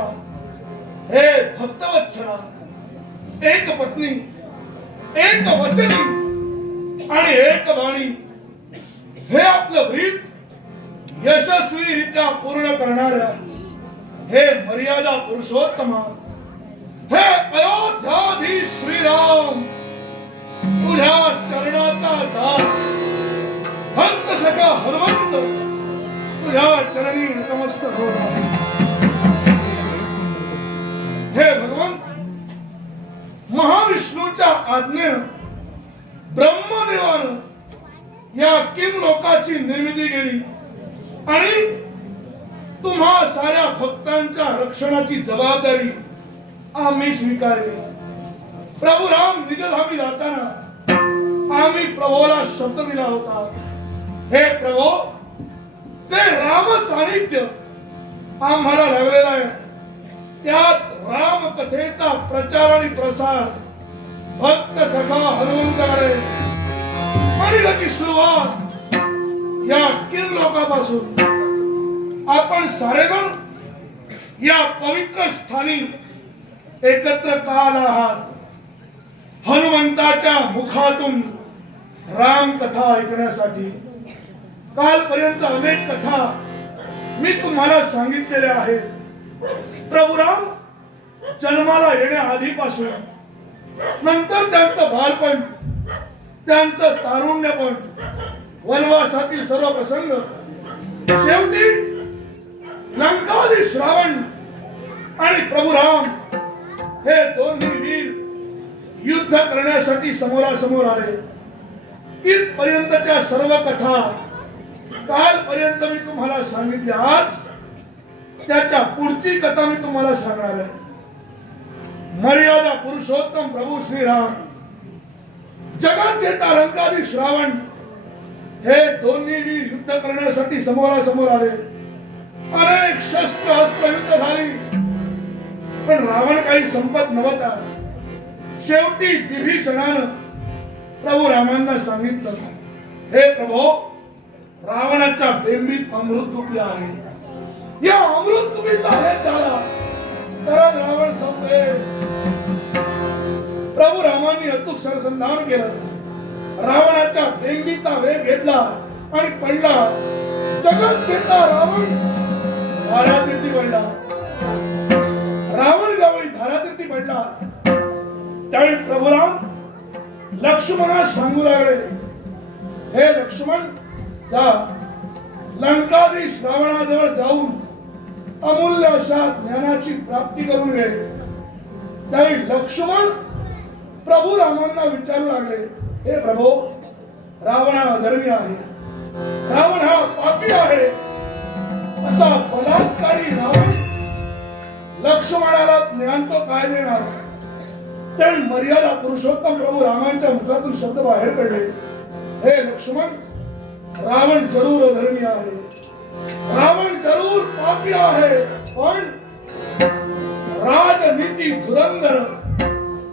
ब्रह्मांड हे भक्त भक्तवत्सला एक पत्नी एक वचनी आणि एक वाणी हे आपलं भीत यशस्वीरित्या पूर्ण करणाऱ्या हे मर्यादा पुरुषोत्तमा. हे अयोध्याधी श्रीराम तुझ्या चरणाचा दास. भक्त सखा हनुमंत तुझ्या चरणी नतमस्त होणार. हे भगवंत महाविष्णूच्या आज्ञेनं ब्रह्मदेवानं या किम लोकाची निर्मिती केली. आणि तुम्हा साऱ्या भक्तांच्या रक्षणाची जबाबदारी आम्ही स्वीकारली. प्रभू राम निजधामी जाताना आम्ही प्रभूला शब्द दिला होता. हे प्रभो ते राम सानिध्य आम्हाला लागलेलं आहे. त्याच राम कथेचा प्रचार आणि प्रसार भक्त सखा हनुमंताकडे आणि त्याची सुरुवात या किर लोकापासून. आपण सारेजण या पवित्र स्थानी एकत्र का आला आहात. हनुमंताच्या मुखातून राम कथा ऐकण्यासाठी. कालपर्यंत अनेक कथा मी तुम्हाला सांगितलेल्या आहेत. प्रभू राम जन्माला येण्याआधीपासून नंतर त्यांचं बालपण त्यांचं तारुण्यपण वनवासातील सर्व प्रसंग. शेवटी लंकावादी श्रावण आणि प्रभू राम हे दोन्ही वीर युद्ध करण्यासाठी समोरासमोर आले. इथपर्यंतच्या सर्व कथा कालपर्यंत मी तुम्हाला सांगितल्या. आज त्याच्या पुढची कथा मी तुम्हाला सांगणार आहे. मर्यादा पुरुषोत्तम प्रभू श्रीराम जगाचे तारंकारी श्रावण हे दोन्ही वीर युद्ध करण्यासाठी समोरासमोर आले. अनेक शस्त्र हस्त्र युद्ध झाली पण रावण काही संपत नव्हता. शेवटी विभीषणानं प्रभू रामांना सांगितलं हे प्रभो रावणाच्या बेंबीत अमृत कुपी आहे. या अमृत तुम्ही चालेल झाला. तरच रावण संपले प्रभू रामांनी अचूक सरसंधान केलं. रावणाच्या बेंबीचा वेग घेतला आणि पडला. जगत चेता रावण धारातीर्थी पडला रावण जवळ धारातीर्थी पडला त्यावेळी प्रभुराम लक्ष्मणास सांगू लागले हे लक्ष्मण जा लंकाधीश रावणाजवळ जाऊन अमूल्य अशा ज्ञानाची प्राप्ती करून घे. त्यावेळी लक्ष्मण प्रभू रामांना विचारू लागले हे प्रभो रावण हा अधर्मी आहे. रावण हा पापी आहे. असा बलात्कारी रावण लक्ष्मणाला ज्ञान तो काय देणार? त्यावेळी मर्यादा पुरुषोत्तम प्रभू रामांच्या मुखातून शब्द बाहेर पडले हे लक्ष्मण रावण जरूर अधर्मी आहे. रावण जरूर पापी आहे पण राजनीती धुरंधर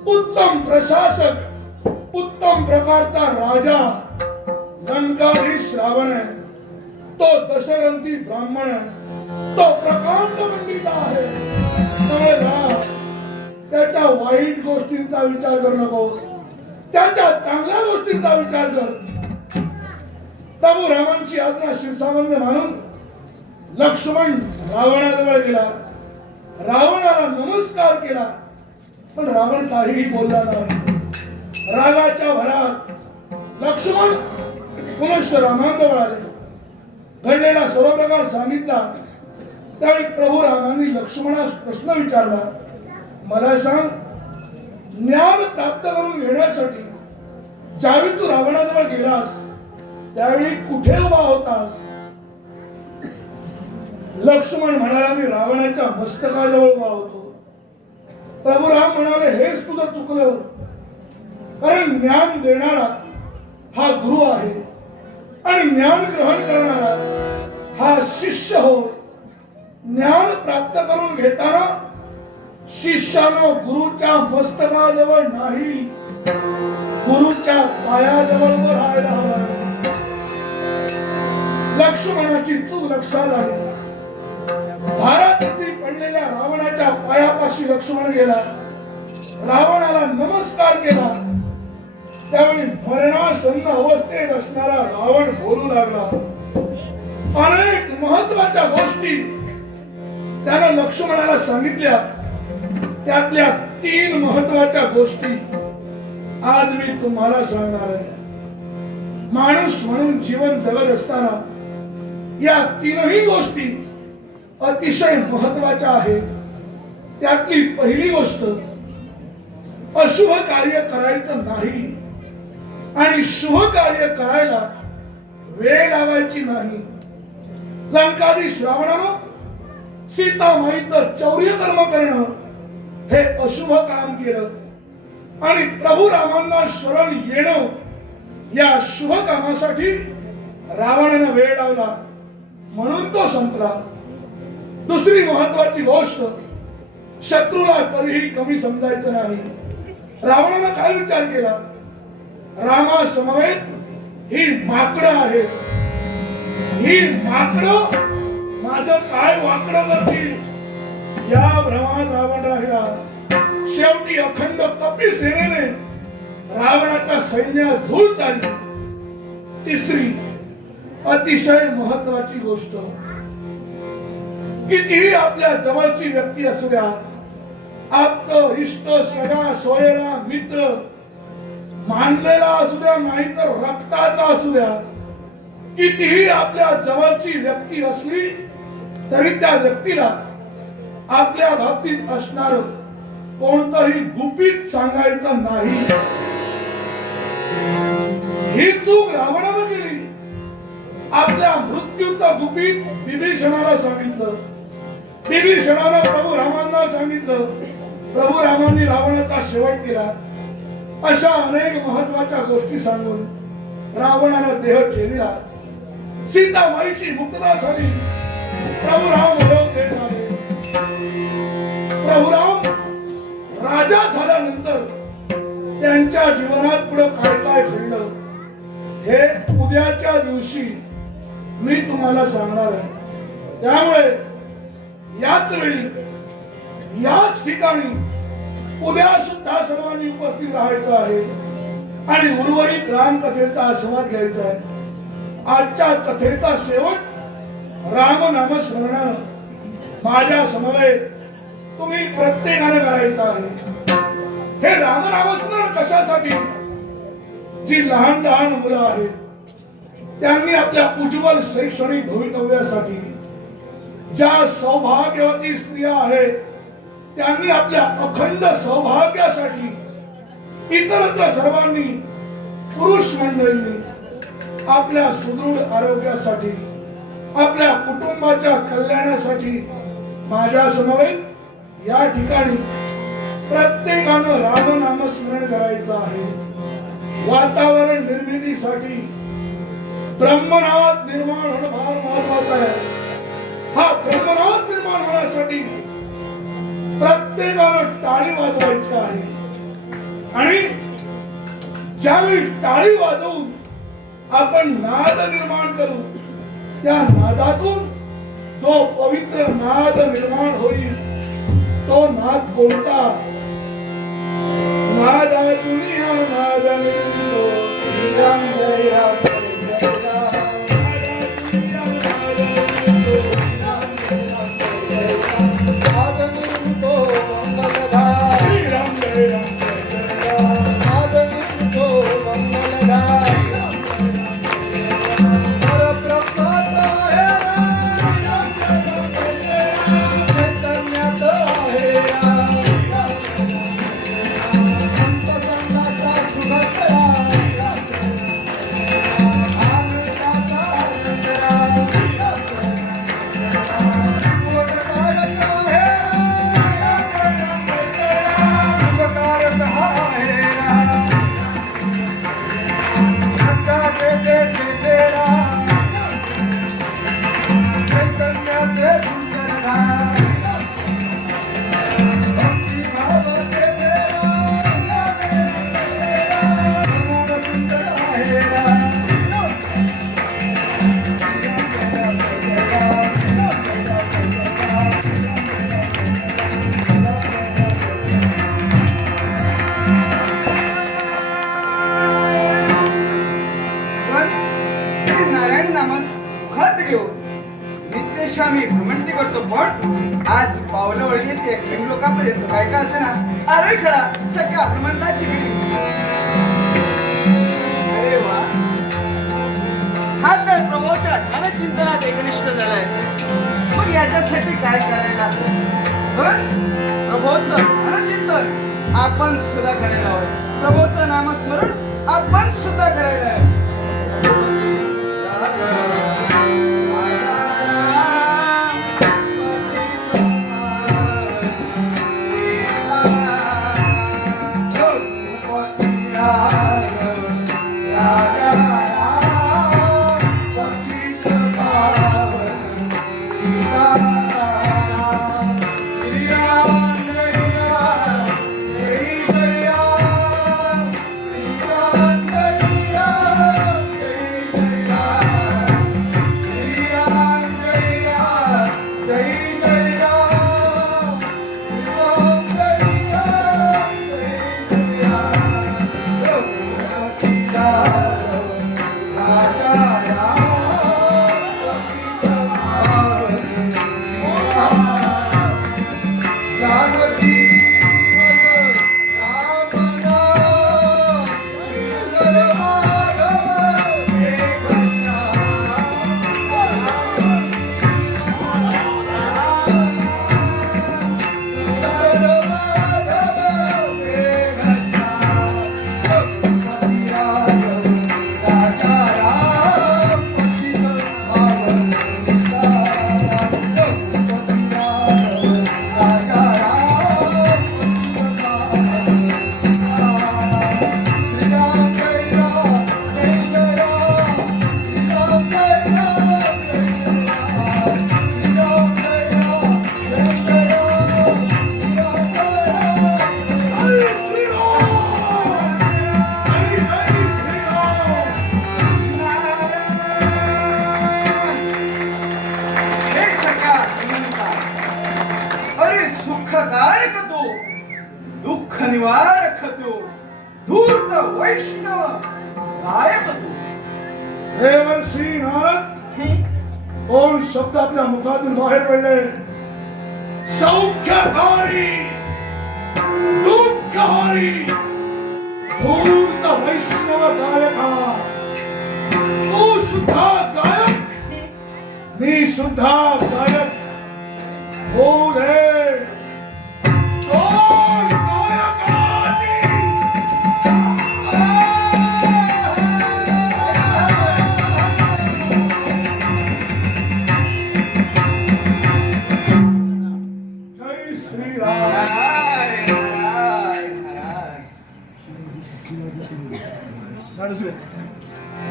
उत्तम प्रशासक उत्तम प्रकारचा राजा लंकाधीश रावण आहे. तो दशग्रंथी ब्राह्मण आहे. तो प्रकांड पंडित आहे. त्याच्या वाईट गोष्टींचा विचार करू नकोस. त्याच्या चांगल्या गोष्टींचा विचार कर. प्रभू रामांची आज्ञा शिरसामान्य मानून लक्ष्मण रावणाजवळ गेला. रावणाला नमस्कार केला. पण रावण काहीही बोलला नाही. रागाच्या भरात लक्ष्मण पुनश्च रामांजवळ आले. घडलेला सर्व प्रकार सांगितला. त्यावेळी प्रभू रामांनी लक्ष्मणास प्रश्न विचारला मला सांग ज्ञान प्राप्त करून घेण्यासाठी ज्यावेळी तू रावणाजवळ गेलास त्यावेळी कुठे उभा होतास? लक्ष्मण म्हणाला मी रावणाच्या मस्तकाजवळ उभा होतो प्रभू राम म्हणाले हेच तुझं चुकलं. कारण ज्ञान देणारा हा गुरु आहे आणि ज्ञान ग्रहण करणारा हा शिष्य हो ज्ञान प्राप्त करून घेताना शिष्यानं गुरुच्या मस्तकाजवळ नाही गुरुच्या पायाजवळ राहायला हवं. लक्ष्मणाची चूक लक्षात आली. भारतातील पडलेल्या रावणाच्या पायापाशी लक्ष्मण गेला. रावणाला नमस्कार केला. त्यावेळी मरणासन्न अवस्थेत असणारा रावण बोलू लागला. अनेक महत्त्वाच्या गोष्टी त्यानं लक्ष्मणाला सांगितल्या. त्यातल्या तीन महत्त्वाच्या गोष्टी आज मी तुम्हाला सांगणार आहे. माणूस म्हणून जीवन जगत असताना या तीनही गोष्टी अतिशय महत्त्वाच्या आहेत. त्यातली पहिली गोष्ट अशुभ कार्य करायचं नाही आणि शुभ कार्य करायला वेळ लावायची नाही. लंकादी श्रावणानं सीता माईचं चौर्य कर्म करणं हे अशुभ काम केलं. आणि प्रभू रामांना शरण येणं या शुभ कामासाठी रावणानं वेळ लावला. म्हणून तो संपला. दुसरी महत्वाची गोष्ट शत्रूला कधीही कमी समजायचं नाही. रावणानं काय विचार केला? रामा समवेत ही माकड आहेत. ही माकडं माझं काय वाकडं करतील? या भ्रमात रावण राहिला. शेवटी अखंड कपी सेनेने रावणाच्या सैन्यात धूळ चालली. तिसरी अतिशय महत्वाची गोष्ट कितीही आपल्या जवळची व्यक्ती असू द्या आप्त इष्ट सगळा सोयरा मित्र मानलेला असू द्या नाहीतर रक्ताचा असू द्या कितीही आपल्या जवळची व्यक्ती असली तरी त्या व्यक्तीला आपल्या बाबतीत असणार कोणतंही गुपित सांगायचं नाही. ही चूक रावणानं केली. आपल्या मृत्यूचं गुपित विभीषणाला सांगितलं. विभीषणानं प्रभू रामांना सांगितलं. प्रभू रामांनी रावणाचा शेवट केला अशा अनेक महत्त्वाच्या गोष्टी सांगून रावणानं देह ठेवला. सीतामाईची मुक्ता झाली. प्रभू राम देत आले प्रभू राम राजा झाल्यानंतर त्यांच्या जीवनात पुढे काय काय घडलं हे उद्याच्या दिवशी मी तुम्हाला सांगणार आहे. त्यामुळे याच वेळी याच ठिकाणी उद्या सुद्धा सर्वांनी उपस्थित राहायचं आहे आणि उर्वरित रामकथेचा आस्वाद घ्यायचा आहे. आजच्या कथेचा शेवट राम स्मरणानं माझ्या समवेत तुम्ही प्रत्येकानं करायचं आहे. हे रामनामस्मरण कशासाठी? जी लहान लहान मुलं आहेत त्यांनी आपल्या उज्ज्वल शैक्षणिक भवितव्यासाठी ज्या सौभाग्यवती स्त्रिया आहेत त्यांनी आपल्या अखंड सौभाग्यासाठी इतरत्र सर्वांनी पुरुष मंडळींनी आपल्या सुदृढ आरोग्यासाठी आपल्या कुटुंबाच्या कल्याणासाठी माझ्या समवेत या ठिकाणी प्रत्येकानं रामनामस्मरण करायचं आहे. वातावरण निर्मितीसाठी ब्रह्मनाथ निर्माण होणं फार महत्वाचं आहे. हा ब्रह्मनाथ निर्माण होण्यासाठी प्रत्येकानं टाळी वाजवायची आहे. आणि ज्यावेळी टाळी वाजवून आपण नाद निर्माण करू त्या नादातून जो पवित्र नाद निर्माण होईल तो नाद कोणता? नादा दुनिया नाद निर्मितो श्रीराम जय राम जय जय राम. आलोय खरा सगळ्या हनुमंताची वेळ अरे वा. हा तर प्रभूच्या ध्यान चिंतनात एकनिष्ठ झालाय. मग याच्यासाठी काय करायला? प्रभोचं ध्यान चिंतन आपण सुद्धा करायला हवं. प्रभूचं नामस्मरण दुःख निवारक तू धूर्त वैष्णव गायक तू देवर श्री नारद कोण शब्द आपल्या मुखातून बाहेर पडले? सौख्यकारी दुःखहारी धूर्त वैष्णव गायका तू सुद्धा गायक? मी सुद्धा गायक। हो रे।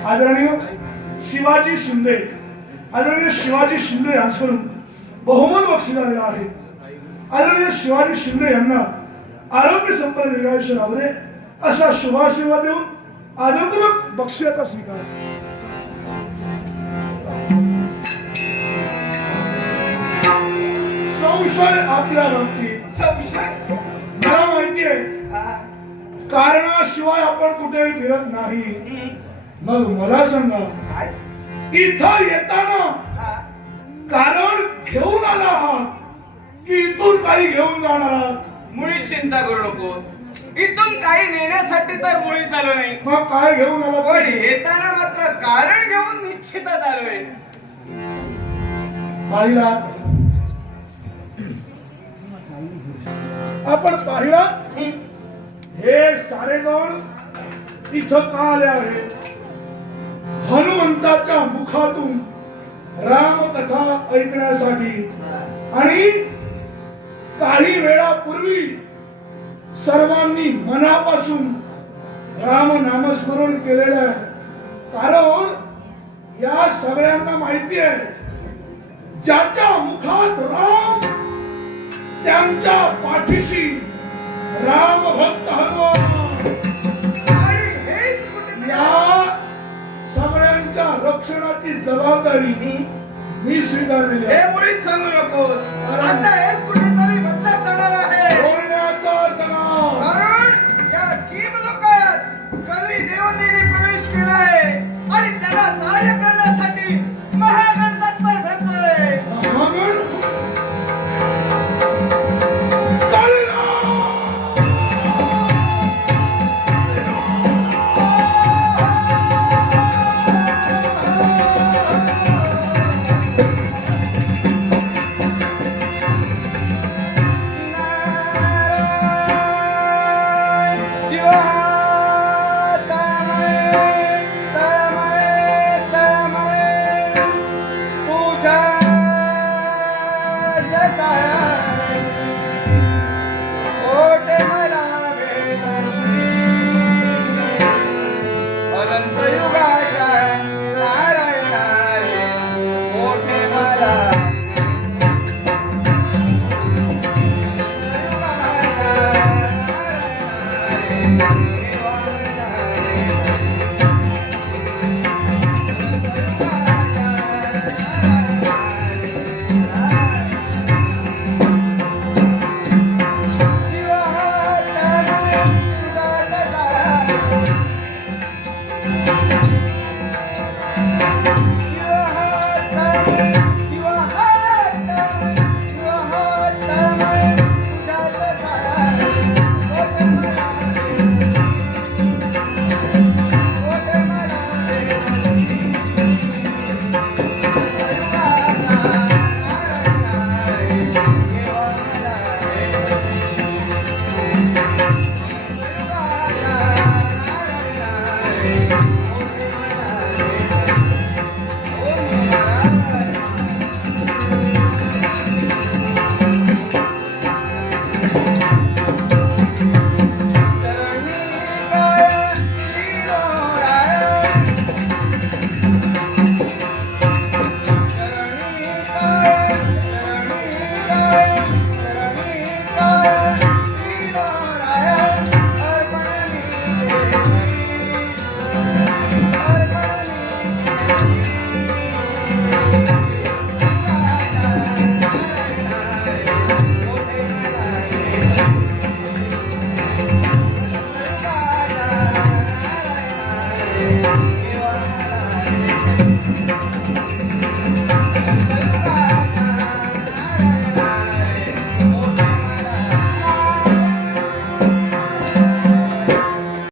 आदरणीय शिवाजी शिंदे आदरणीय शिवाजी शिंदे यांच्याकडून बहुमत बक्षीस आलेला आहे. आदरणीय शिवाजी शिंदे यांना आरोग्य संपन्न दीर्घायुष्य लाभू दे असा शुभाशीर्वाद देऊन आदरपूर्वक बक्षियाचा स्वीकार. संशय आपल्या बाबतीत संशय? मला माहिती आहे. कारणाशिवाय आपण कुठेही फिरत नाही. मग मला सांगा काय? इथं येताना. कारण घेऊन आला आहात की इथून काही घेऊन जाणार आहात? मुळीच चिंता करू नकोस. इथून काही नेण्यासाठी तर मुळी चालू नाही. मग काय घेऊन आला पण येताना मात्र कारण घेऊन निश्चितच आलोय पाहिलात? आपण पाहिलात? हे सारे जण इथं का आले आहेत? हनुमंताच्या मुखातून रामकथा ऐकण्यासाठी. आणि काही वेळापूर्वी सर्वांनी मनापासून राम नामस्मरण केलेलं आहे. कारण या सगळ्यांना माहिती आहे ज्याच्या मुखात राम त्यांच्या पाठीशी राम भक्त हनुमान. रक्षणाची जबाबदारी मी स्वीकारलेली आहे. हे मुळीच सांगू नकोस. आता हेच कुठेतरी बदलात जाणार आहे. बोलण्याचा काय? कारण या टीम लोकात कली देवतेने प्रवेश केलाय आणि त्याला सहाय्य करण्यासाठी महागण